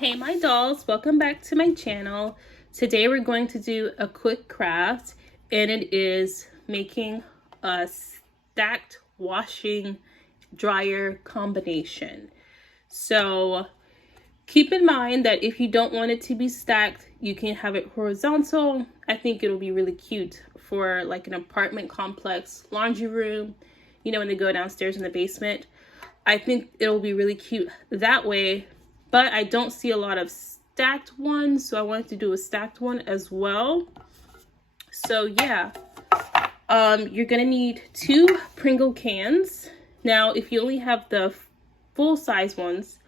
Hey my dolls, welcome back to my channel. Today we're going to do a quick craft, and it is making a stacked washing dryer combination. So keep in mind that if you don't want it to be stacked, you can have it horizontal. I think it'll be really cute for like an apartment complex laundry room, you know, when they go downstairs in the basement. I think it'll be really cute that way. But I don't see a lot of stacked ones, so I wanted to do a stacked one as well. So yeah, you're gonna need 2 Pringle cans. Now, if you only have the full size ones,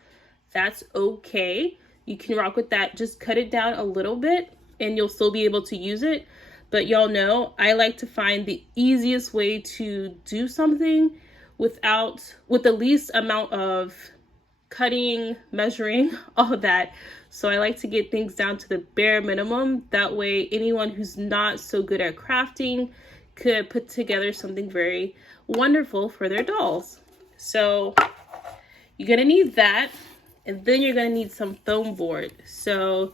that's okay. You can rock with that. Just cut it down a little bit and you'll still be able to use it. But y'all know, I like to find the easiest way to do something with the least amount of cutting, measuring, all of that. So I like to get things down to the bare minimum. That way anyone who's not so good at crafting could put together something very wonderful for their dolls. So you're gonna need that, and then you're gonna need some foam board. So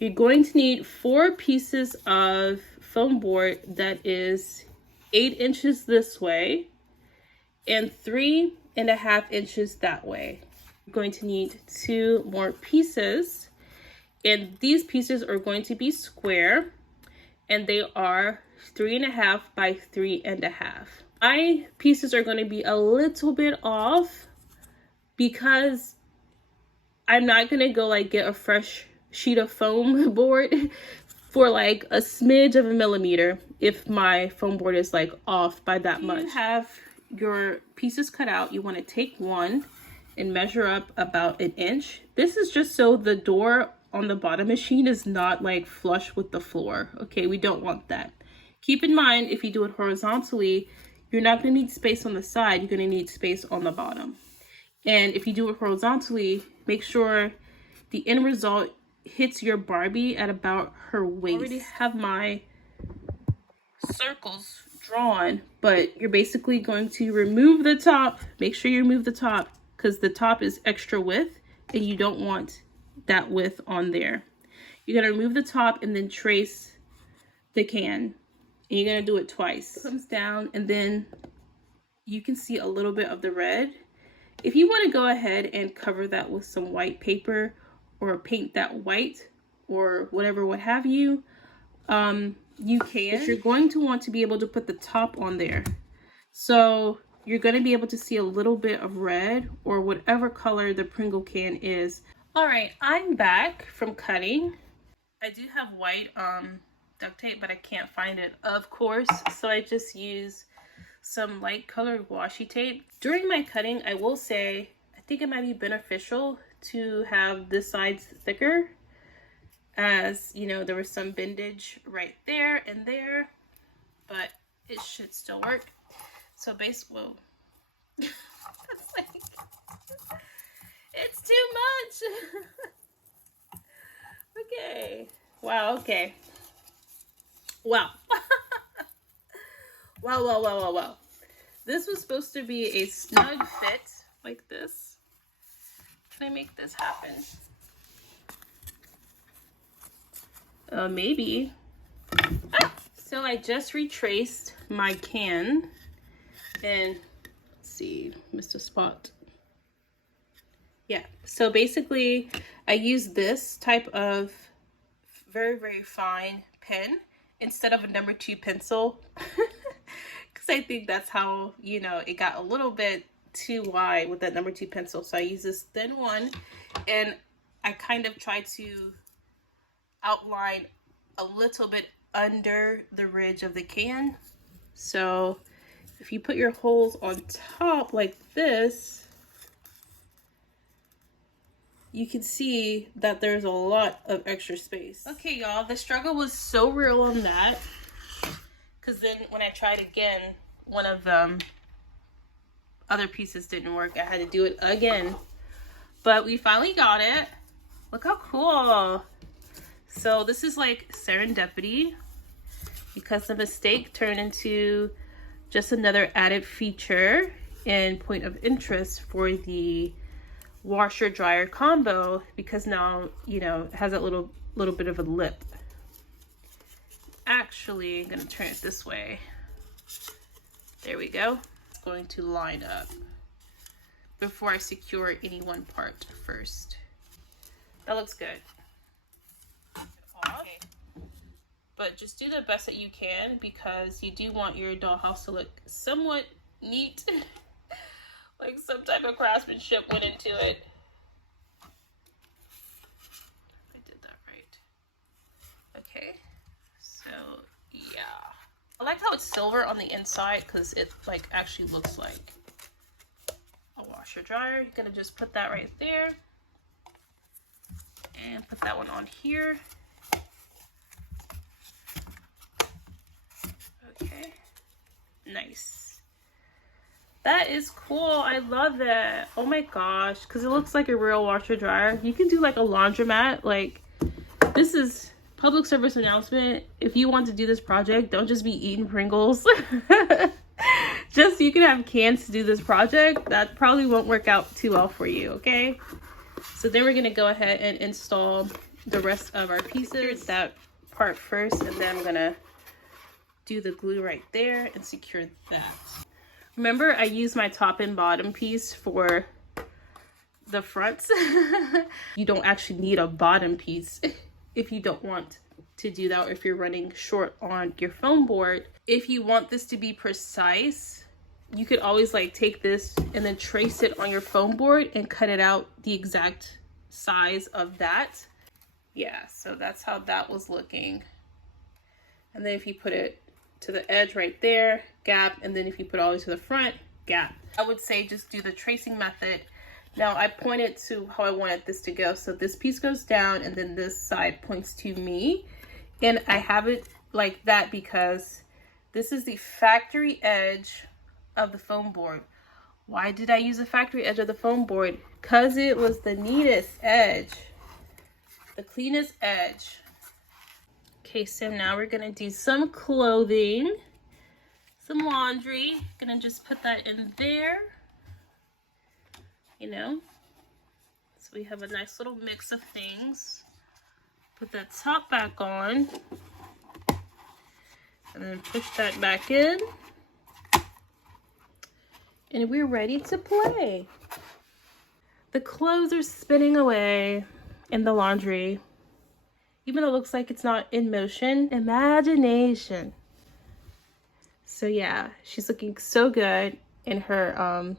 you're going to need 4 pieces of foam board that is 8 inches this way and 3.5 inches that way. Going to need 2 more pieces, and these pieces are going to be square, and they are 3.5 by 3.5. My pieces are going to be a little bit off because I'm not going to go like get a fresh sheet of foam board for like a smidge of a millimeter if my foam board is like off by that much. You have your pieces cut out. You want to take one and measure up about 1 inch. This is just so the door on the bottom machine is not like flush with the floor. Okay, we don't want that. Keep in mind, if you do it horizontally, you're not gonna need space on the side, you're gonna need space on the bottom. And if you do it horizontally, make sure the end result hits your Barbie at about her waist. I already have my circles drawn, but you're basically going to remove the top. Make sure you remove the top, because the top is extra width and you don't want that width on there. You're gonna remove the top and then trace the can. And you're gonna do it twice. It comes down, and then you can see a little bit of the red. If you wanna go ahead and cover that with some white paper or paint that white or whatever, what have you, you can. But you're going to want to be able to put the top on there. So you're going to be able to see a little bit of red or whatever color the Pringle can is. All right, I'm back from cutting. I do have white duct tape, but I can't find it, of course. So I just use some light colored washi tape. During my cutting, I will say, I think it might be beneficial to have this side thicker, as you know, there was some bendage right there and there, but it should still work. So whoa. That's like, it's too much. Okay. Wow, okay. Wow. Wow. This was supposed to be a snug fit like this. Can I make this happen? Maybe. Ah! So I just retraced my can. And let's see, missed a spot. Yeah, so basically I use this type of very, very fine pen instead of a number 2 pencil. Because I think that's how, you know, it got a little bit too wide with that number 2 pencil. So I use this thin one, and I kind of try to outline a little bit under the ridge of the can. So if you put your holes on top like this, you can see that there's a lot of extra space. Okay, y'all, the struggle was so real on that, because then when I tried again, one of the other pieces didn't work. I had to do it again, but we finally got it. Look how cool. So this is like serendipity, because the mistake turned into just another added feature and point of interest for the washer dryer combo, because now, you know, it has that little bit of a lip. Actually, I'm gonna turn it this way. There we go. It's going to line up before I secure any one part first. That looks good. Okay. But just do the best that you can, because you do want your dollhouse to look somewhat neat. Like some type of craftsmanship went into it. I did that right. Okay, so yeah. I like how it's silver on the inside, because it like actually looks like a washer dryer. You're gonna just put that right there. And put that one on here. Okay, nice. That is cool. I love that. Oh my gosh, because it looks like a real washer dryer. You can do like a laundromat. Like, this is public service announcement. If you want to do this project, don't just be eating Pringles. Just so you can have cans to do this project. That probably won't work out too well for you, okay? So then we're gonna go ahead and install the rest of our pieces. That part first, and then I'm gonna do the glue right there and secure that. Remember, I used my top and bottom piece for the fronts. You don't actually need a bottom piece if you don't want to do that, or if you're running short on your foam board. If you want this to be precise, you could always like take this and then trace it on your foam board and cut it out the exact size of that. Yeah, so that's how that was looking. And then if you put it to the edge right there, gap, and then if you put it all the way to the front, gap. I would say just do the tracing method. Now I pointed to how I wanted this to go. So this piece goes down and then this side points to me. And I have it like that because this is the factory edge of the foam board. Why did I use the factory edge of the foam board? Because it was the neatest edge, the cleanest edge. Okay, so now we're gonna do some clothing, some laundry. Gonna just put that in there, you know. So we have a nice little mix of things. Put that top back on, and then push that back in. And we're ready to play. The clothes are spinning away in the laundry. Even though it looks like it's not in motion, imagination. So yeah, she's looking so good in her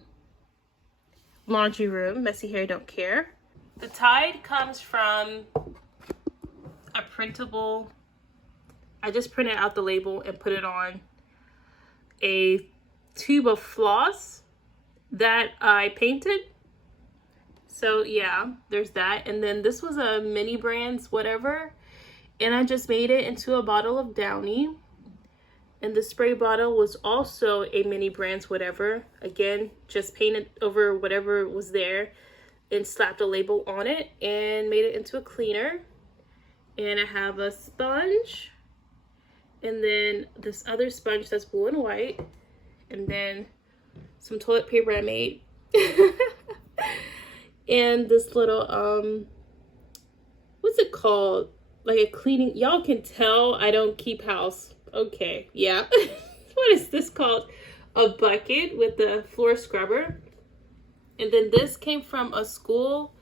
laundry room. Messy hair, don't care. The Tide comes from a printable. I just printed out the label and put it on a tube of floss that I painted. So yeah, there's that. And then this was a mini brands whatever, and I just made it into a bottle of Downy. And the spray bottle was also a mini brands whatever. Again, just painted over whatever was there and slapped a label on it and made it into a cleaner. And I have a sponge, and then this other sponge that's blue and white, and then some toilet paper I made. And this little what's it called, like a cleaning, y'all can tell I don't keep house. Okay, yeah. What is this called? A bucket with the floor scrubber. And then this came from a school,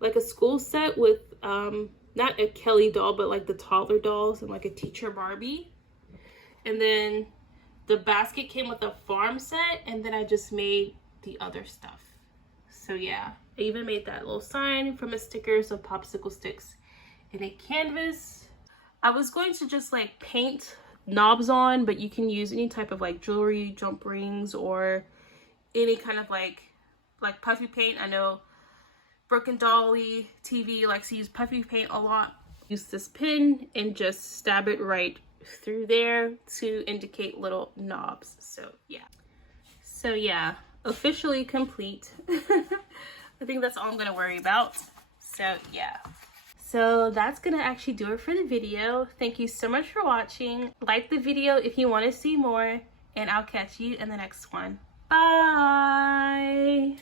like a school set with not a Kelly doll, but like the toddler dolls and like a teacher Barbie. And then the basket came with a farm set, and then I just made the other stuff. So yeah, I even made that little sign from a stickers of popsicle sticks and a canvas. I was going to just like paint knobs on, but you can use any type of like jewelry, jump rings, or any kind of like puffy paint. I know Broken Dolly TV likes to use puffy paint a lot. Use this pin and just stab it right through there to indicate little knobs. So yeah, officially complete. I think that's all I'm gonna worry about. So yeah, so that's gonna actually do it for the video. Thank you so much for watching. Like the video if you want to see more, and I'll catch you in the next one. Bye.